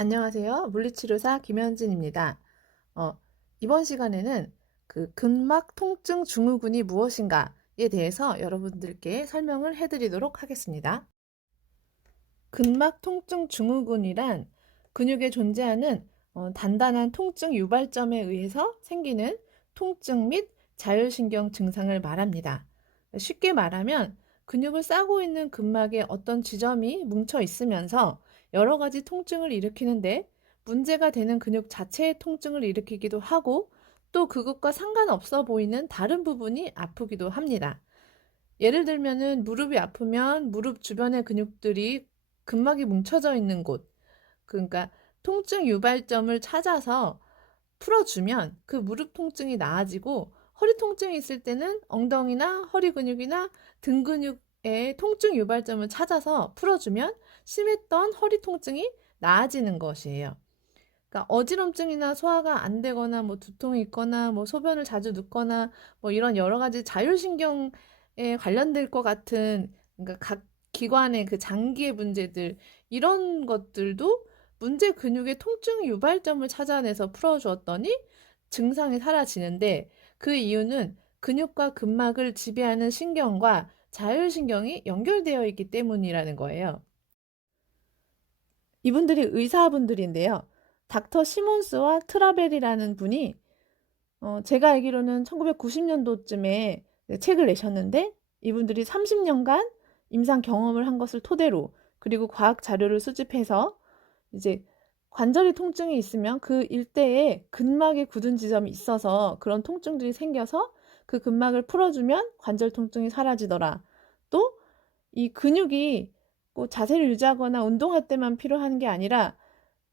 안녕하세요. 물리치료사 김현진입니다. 어, 이번 시간에는 그 근막 통증 증후군이 무엇인가에 대해서 여러분들께 설명을 해드리도록 하겠습니다. 근막 통증 증후군이란 근육에 존재하는 단단한 통증 유발점에 의해서 생기는 통증 및 자율신경 증상을 말합니다. 쉽게 말하면 근육을 싸고 있는 근막에 어떤 지점이 뭉쳐 있으면서 여러 가지 통증을 일으키는데 문제가 되는 근육 자체의 통증을 일으키기도 하고 또 그것과 상관없어 보이는 다른 부분이 아프기도 합니다. 예를 들면은 무릎이 아프면 무릎 주변의 근육들이 근막이 뭉쳐져 있는 곳, 그러니까 통증 유발점을 찾아서 풀어주면 그 무릎 통증이 나아지고 허리 통증이 있을 때는 엉덩이나 허리 근육이나 등 근육의 통증 유발점을 찾아서 풀어주면 심했던 허리 통증이 나아지는 것이에요. 그러니까 어지럼증이나 소화가 안 되거나 뭐 두통이 있거나 뭐 소변을 자주 눕거나 뭐 이런 여러 가지 자율신경에 관련될 것 같은 그러니까 각 기관의 그 장기의 문제들 이런 것들도 문제 근육의 통증 유발점을 찾아내서 풀어주었더니 증상이 사라지는데 그 이유는 근육과 근막을 지배하는 신경과 자율신경이 연결되어 있기 때문이라는 거예요. 이분들이 의사분들인데요. 닥터 시몬스와 트라벨이라는 분이 제가 알기로는 1990년도쯤에 책을 내셨는데 이분들이 30년간 임상 경험을 한 것을 토대로 그리고 과학 자료를 수집해서 이제 관절의 통증이 있으면 그 일대에 근막에 굳은 지점이 있어서 그런 통증들이 생겨서 그 근막을 풀어주면 관절 통증이 사라지더라. 또 이 근육이 꼭 자세를 유지하거나 운동할 때만 필요한 게 아니라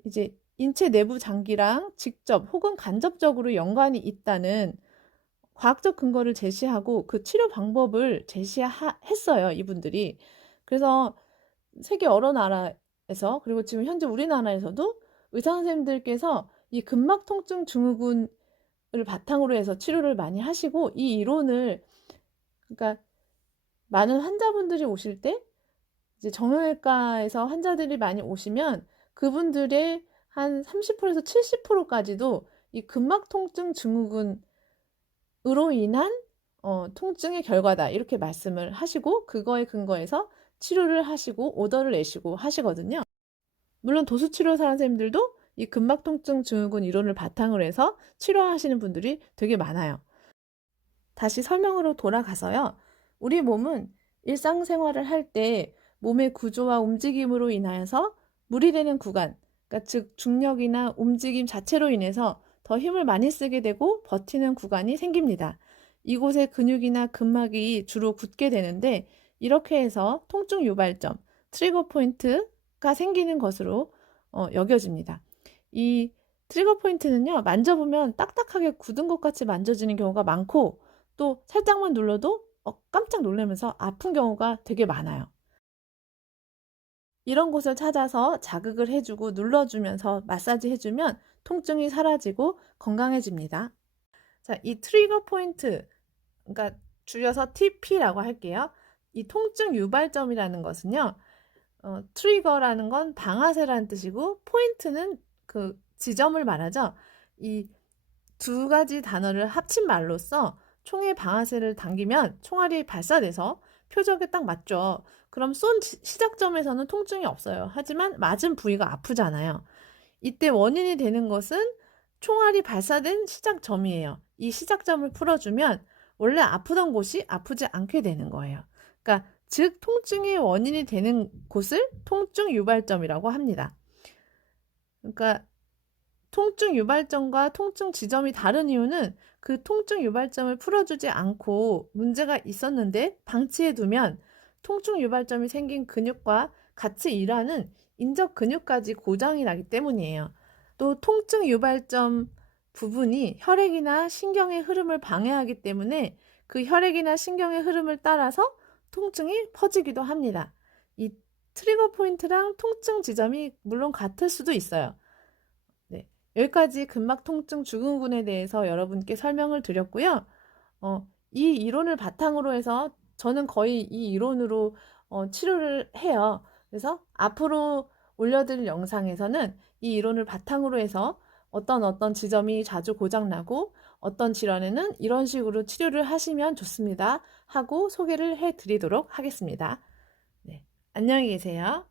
이제 인체 내부 장기랑 직접 혹은 간접적으로 연관이 있다는 과학적 근거를 제시하고 그 치료 방법을 제시했어요, 이분들이. 그래서 세계 여러 나라에서 그리고 지금 현재 우리나라에서도 의사 선생님들께서 이 근막 통증 증후군을 바탕으로 해서 치료를 많이 하시고 이 이론을 그러니까 많은 환자분들이 오실 때 이제 정형외과에서 환자들이 많이 오시면 그분들의 한 30%에서 70%까지도 이 근막 통증 증후군으로 인한 통증의 결과다 이렇게 말씀을 하시고 그거에 근거해서 치료를 하시고 오더를 내시고 하시거든요. 물론 도수치료사 선생님들도 이 근막 통증 증후군 이론을 바탕으로 해서 치료하시는 분들이 되게 많아요. 다시 설명으로 돌아가서요. 우리 몸은 일상생활을 할 때 몸의 구조와 움직임으로 인하여서 무리되는 구간, 그러니까 즉 중력이나 움직임 자체로 인해서 더 힘을 많이 쓰게 되고 버티는 구간이 생깁니다. 이곳에 근육이나 근막이 주로 굳게 되는데 이렇게 해서 통증 유발점, 트리거 포인트가 생기는 것으로 여겨집니다. 이 트리거 포인트는요, 만져보면 딱딱하게 굳은 것 같이 만져지는 경우가 많고 또 살짝만 눌러도 깜짝 놀라면서 아픈 경우가 되게 많아요. 이런 곳을 찾아서 자극을 해주고 눌러주면서 마사지 해주면 통증이 사라지고 건강해집니다. 자, 이 트리거 포인트, 그러니까 줄여서 TP라고 할게요. 이 통증 유발점이라는 것은요, 트리거라는 건 방아쇠라는 뜻이고, 포인트는 그 지점을 말하죠. 이 두 가지 단어를 합친 말로써 총의 방아쇠를 당기면 총알이 발사돼서 표적에 딱 맞죠. 그럼 쏜 시작점에서는 통증이 없어요. 하지만 맞은 부위가 아프잖아요. 이때 원인이 되는 것은 총알이 발사된 시작점이에요. 이 시작점을 풀어주면 원래 아프던 곳이 아프지 않게 되는 거예요. 그러니까 즉 통증의 원인이 되는 곳을 통증 유발점이라고 합니다. 그러니까 통증 유발점과 통증 지점이 다른 이유는 그 통증 유발점을 풀어주지 않고 문제가 있었는데 방치해두면 통증 유발점이 생긴 근육과 같이 일하는 인접 근육까지 고장이 나기 때문이에요. 또 통증 유발점 부분이 혈액이나 신경의 흐름을 방해하기 때문에 그 혈액이나 신경의 흐름을 따라서 통증이 퍼지기도 합니다. 이 트리거 포인트랑 통증 지점이 물론 같을 수도 있어요. 네, 여기까지 근막 통증 증후군에 대해서 여러분께 설명을 드렸고요. 이 이론을 바탕으로 해서 저는 거의 이 이론으로 치료를 해요. 그래서 앞으로 올려드릴 영상에서는 이 이론을 바탕으로 해서 어떤 지점이 자주 고장나고 어떤 질환에는 이런 식으로 치료를 하시면 좋습니다 하고 소개를 해드리도록 하겠습니다. 네, 안녕히 계세요.